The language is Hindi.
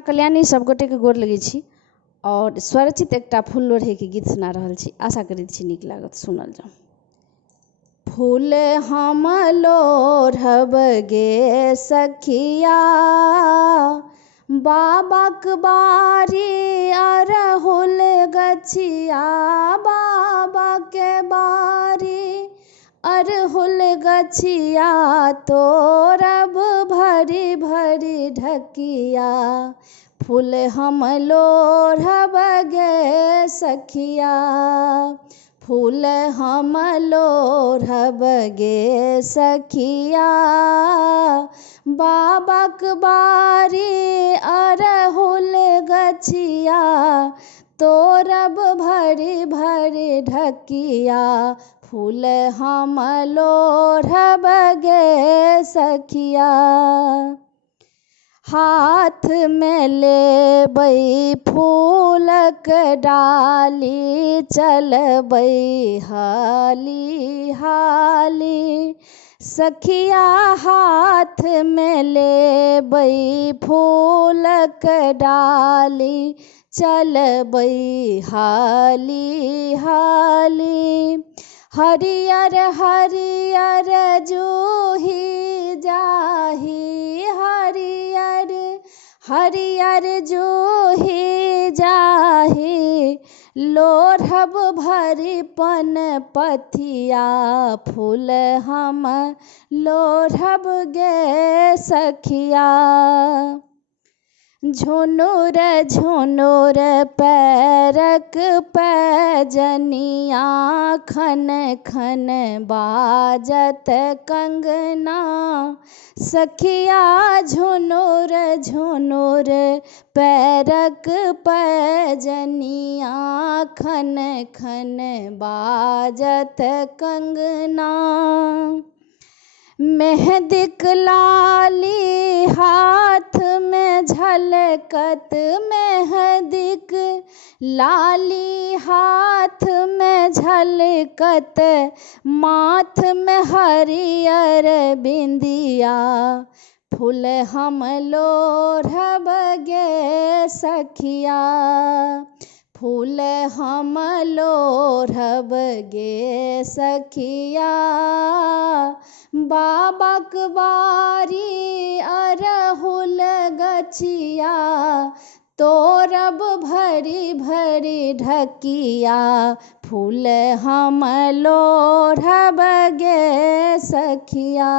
कल्याणी सब गोटे के गोर लगे छी और स्वरचित एकटा फूल लोढ़े के गीत सुना रहल छी। आशा करैत छी नीक लागत, सुनल जाओ। फूल हम लोढ़ब गे सखिया, बाबाक बारी अरहुल गछिया, बाबा के बारी अरहुल गछिया, तोरब भरी भरी ढकिया, फूल हम लोढ़ब गे सखिया, फूल हम लोढ़ब गे सखिया, बाबाक बारी अरहुल गछिया, तोरब भरी भरी ढकिया, फूल हम लोढ़ब गे सखिया। हाथ में लेबै फूलक डाली, चलबै हाली हाली सखिया, हाथ में लेबै फूलक डाली, चलबै हाली हाली, हरियर हरियर जूही जाही, हरियर हरियर जूही जाही, लोढ़ब भरी पन पथिया, फूल हम लोढ़ब गे सखिया। झुनुर झुनुर पैरक पैजनिया, खन खन बाजत कंगना, सखिया झुनुर झुनुर पैरक पैजनिया, खन खन बाजत कंगना, मेहंदीक लाली हाथ में झलकत, मेहंदीक लाली हाथ में झलकत, माथ में हरियर बिंदिया, फूल हम लोढ़ब गे सखिया, फूल हम लोढ़ब गे सखिया, बाबाक बारी अरहुल गछिया, तोरब भरी भरी ढकिया, फूल हम लोढ़ब गे सखिया।